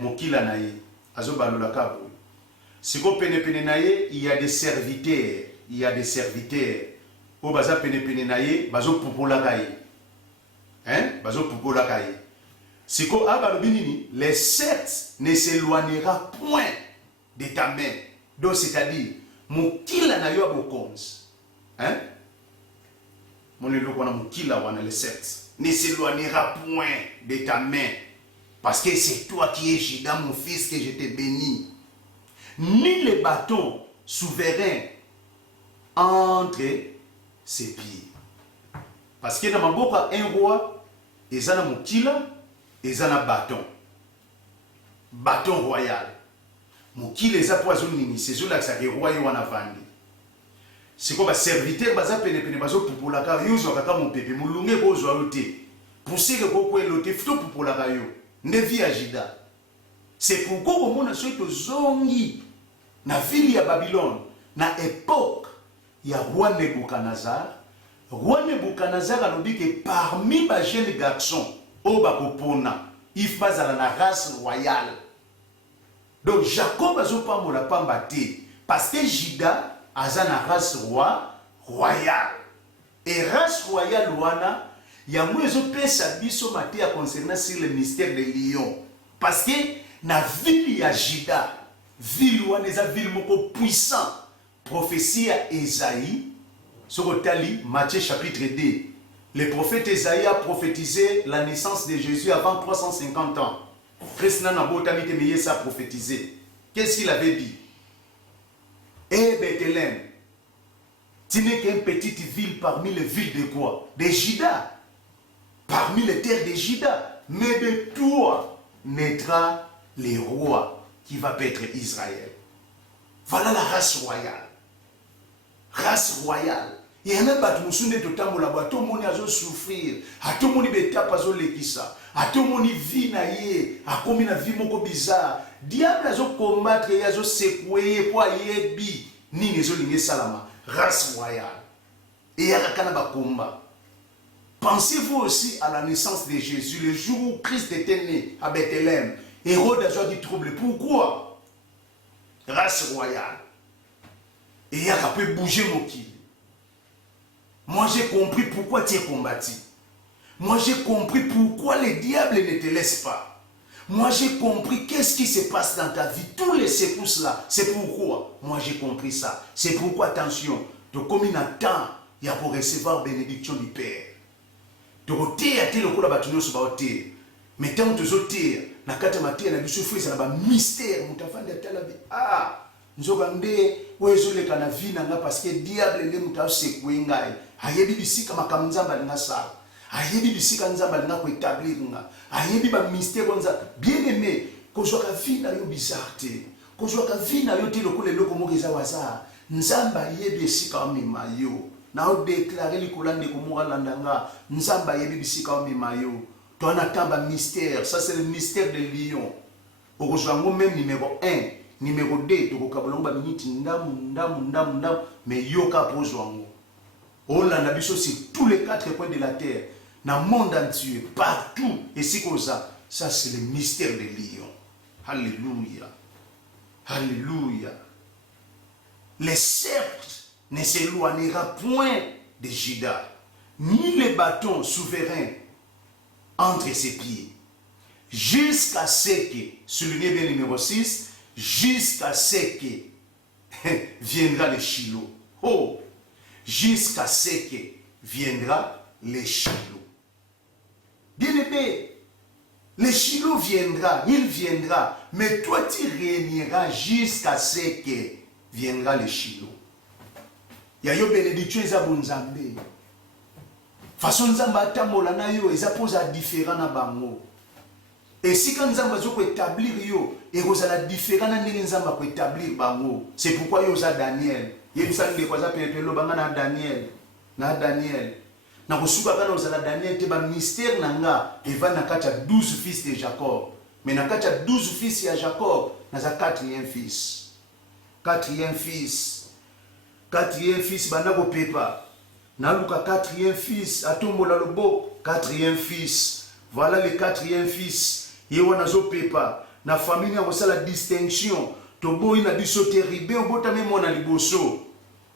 Mukila na ye azobalola kabo. Siko pene na ye, il y a des serviteurs, il y a des serviteurs. O baza pene na ye bazo popolaka ye. Bazo popolaka ye. Siko abalobi nini, les sept ne s'éloignera point de ta main. Donc c'est-à-dire mukila na yo abokonzi. Mon eloko na mukila wana les sept ne s'éloignera point de ta main. Parce que c'est toi qui es Jida, mon fils, que je t'ai béni. Ni le bâton souverain entre ses pieds. Parce que dans ma boca, un roi, il y a un mukila, il y a un bâton. Bâton royal. Mukila, il y a un poison nini. C'est ça que le roi est en avant. C'est comme un serviteur, baza pene bazo popolaka yo zo kaka mon pépé mulunge ko zo ayote. Pour ce que ko elote fito popolaka yo. Nevi Jida. C'est pourquoi on a souhaité zongi na ville ya Babylone na époque ya roi Nebuchadnezzar. Roi Nebuchadnezzar a dit que parmi les jeunes garçons au bakopona, il faut pas la race royale. Donc Jacob a zo pambola pambate parce que Jida a la race royale. Et race royale wana ya mwezo pesa biso matia concernant sur le mystère des lions. Parce que na ville ya Jida, ville wana eza ville moko puissant. Prophétie à Esaïe, sur Otali, Matthieu chapitre 2. Le prophète Esaïe a prophétisé la naissance de Jésus avant 350 ans. Christ n'a pas prophétisé. Qu'est-ce qu'il avait dit? Et Bethléem, tu n'es qu'une petite ville parmi les villes de quoi? De Juda. Parmi les terres de Juda. Mais de toi naîtra le roi qui va paître Israël. Voilà la race royale. Race royale. Il y a même pas de monde qui a tout le monde a souffrir, à tout le monde a lekisa, à tout le monde vit naïe, à comme une vie moko bizarre. Diable a combattre, il a secoué, pour yebi, ni les salama, race royale. Et il y a un combat. Pensez-vous aussi à la naissance de Jésus, le jour où Christ était né à Bethléem. Hérode a du trouble. Pourquoi? Race royale. Et il y a un peu bouger mon qui. Moi j'ai compris pourquoi tu es combattu. Moi j'ai compris pourquoi le diable ne te laisse pas. Moi j'ai compris qu'est-ce qui se passe dans ta vie. Tous les secousses là, c'est pourquoi. Moi j'ai compris ça. C'est pourquoi, attention, de comme il attend, il y a pour recevoir bénédiction du Père. De côté à tel coup là bâtiment sur bâtiment. Mais tant que tu es na kata matia na bisouffrir ça na mystère. Mutafandi atala ah. Nzogande wezole kana vina nga parce que diable le muta sekwe ngai ayebi bisika makamnzamba linga sala ayebi bisika nzamba linga ko établir nga ayebi ba mystère konza bien aimé ko joka vina yo bizarre ko joka vina yo tilo ko le loko mokeza waza nzamba yebi bisika mema yo na o déclarer likolande ko mokalanda nga nzamba yebi bisika mema yo to na tamba mystère. Ça c'est le mystère de Lion. Au rejoint même numéro 1. Numéro 2, tu as minute ndam, mais yoka pozwango. On a vu sur tous les 4 coins de la terre, dans le monde entier, partout, et c'est comme ça. Ça, c'est le mystère de Lion. Alléluia. Alléluia. Les cercles ne s'éloignera point de Juda, ni les bâtons souverains entre ses pieds, jusqu'à ce que, souligné bien numéro 6, jusqu'à ce que viendra le Shiloh. Oh, jusqu'à ce que viendra le Shiloh. Bien aimé, le Shiloh viendra, il viendra, mais toi tu régneras jusqu'à ce que viendra le Shiloh. Il y a une bénédiction à Bonzambe. Façon Nzamba tamola na yo, ils posent à différents na bango. Et si quand Nzamba zo ko établir yo, et vous allez différent na ndenge Nzamba ko établir bango. C'est pourquoi yo za Daniel. Yebisa nde kwa za pelo banga na Daniel. Na Daniel. Na kosuka kana ozala Daniel te ba mystère nanga, et va na kata 12 fils de Jacob. Mais na kata 12 fils ya Jacob, na za 4e fils. 4e fils. 4e fils bana ko pepa. Na luka 4e fils atombola lobo, 4e fils. Voilà le 4e fils. Yewa nazo pepa. Na famille a la distinction. Tobo ina biso terrible. Obota me mona liboso.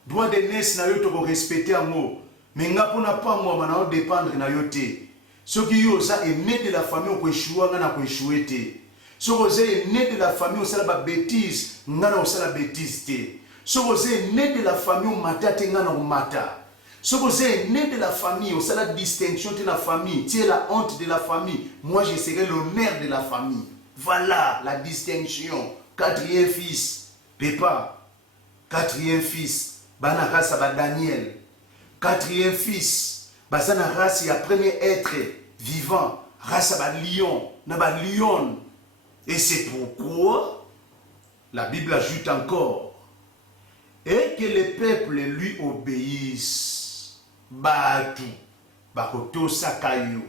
Droit de naissance na yo to respecter amo. Mais nga pona pas moi mana o dépendre na yo te. Ce qui yo ça est né de la famille ko échouer nga na ko échouer te. Ce qui est né de la famille o sala ba bêtise, nga na o sala bêtise te. Ce qui est né de la famille o mata te nga na o mata. Ce qui est né de la famille, on sait la distinction de la famille, tu es la honte de la famille, moi je serai l'honneur de la famille. Voilà la distinction. 4e fils, Pépa. 4e fils, Bana race à Daniel. 4e fils, Basana race ya premier être vivant, race à lion, Naba lion. Et c'est pourquoi la Bible ajoute encore, et que le peuple lui obéisse. Batu bakoto sakayo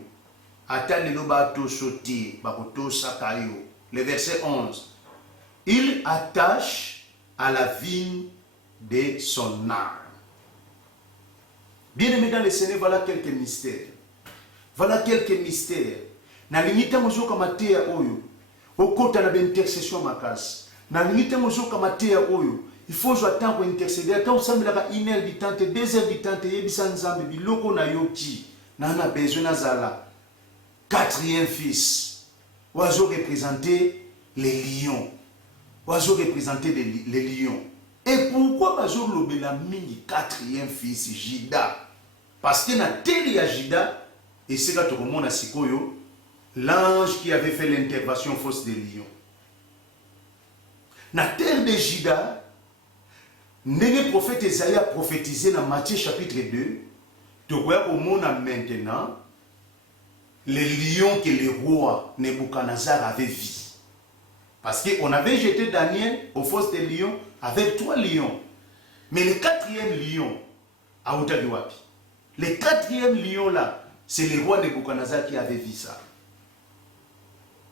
atalelo bato soti bakoto sakayo. Le verset 11, il attache à la vigne de son âme. Bien aimé dans le Seigneur, voilà quelques mystères. Voilà quelques mystères. Na limita mozo kamatea oyo okota na intercession makasi. Na limita mozo kamatea oyo il faut jouer tant pour intercéder. Quand on semble là 1 heure du temps, 2 heures du temps, yebisa nzambe biloko na yoki. Na na besoin na zala. 4e fils. Oiseau représenter les lions. Oiseau représenter les lions. Et pourquoi oiseau lobela mingi 4e fils Juda? Parce que na terre ya Juda et c'est quand tout le monde a sikoyo l'ange qui avait fait l'intervention fausse des lions. Na terre de Juda Le prophète Esaïe a prophétisé dans Matthieu chapitre 2. Tu vois comment maintenant les lions que le roi Nebuchadnezzar avait vu. Parce qu'on avait jeté Daniel au fosse des lions avec 3 lions. Mais le 4e lion, a Wapi. Le 4e lion là, c'est le roi Nebuchadnezzar qui avait vu ça.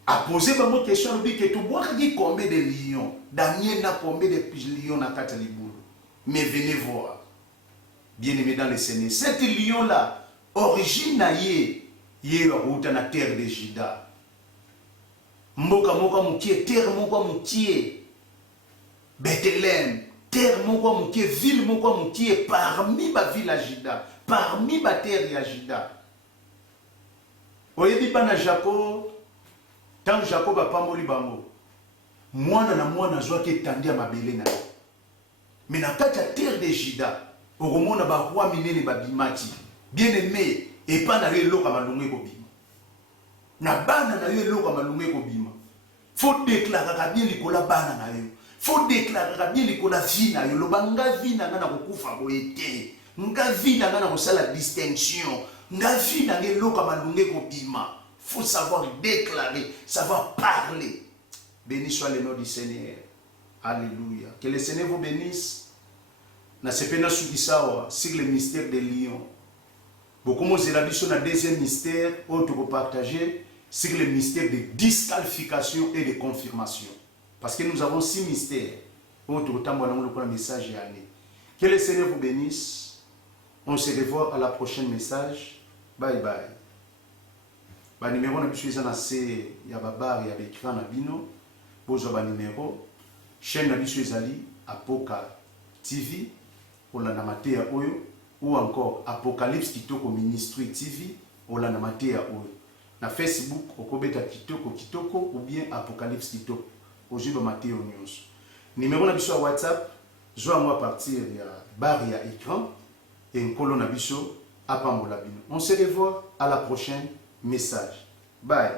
A posé une question, il dit que tu vois combien de lions. Daniel n'a combien de lions dans 4 lions. Mais venez voir. Bien aimé dans le Seigneur. Cet lion là, origine yé dans la terre de Juda. Mboka moka mukie, terre moka mukie. Bethléem, terre moka mukie, ville moka mukie, parmi ma ville à Juda, parmi ma terre à Juda. Oyebi pa na Jacob, tant Jacob a pamboli bango. Mwana na mwana zwa ke tandi mabele na. Mais na kati ya terre de Juda, okomona ba roi minene ba bimati. Bien aimé, et pas na yo loka malungwe ko bima. Na bana na yo loka malungwe ko bima. Faut déclarer ka bien likola bana na yo. Faut déclarer ka bien likola vie na yo. Loba nga vie na ngana kokufa boyete. Nga vie na ngana kosala distinction. Nga vie na nge loka malungwe ko bima. Faut savoir déclarer, savoir parler. Béni soit le nom du Seigneur. Alléluia. Que le Seigneur vous bénisse. Na sepena sukisawa sur le mystère des lions. Beaucoup de gens ont un deuxième mystère, autre pour partager, sur le mystère de disqualification et de confirmation. Parce que nous avons 6 mystères. Autre le message est allé. Que le Seigneur vous bénisse. On se revoit à la prochaine message. Bye bye. Ba numéro na biso na c'est ya babar ya l'écran na bino. Bozo ba numéro. Chaîne na biso ezali Apoka TV pour la namatea oyo. Ou encore Apocalypse Kitoko Ministry TV ou la namatea oyo. Na Facebook okobeta kitoko ou bien Apocalypse Kitoko ojiba mateo news. Numéro na biso à WhatsApp joa moi à partir ya barre ya écran et nkolo na biso apambola bino. On se revoit à la prochaine message. Bye.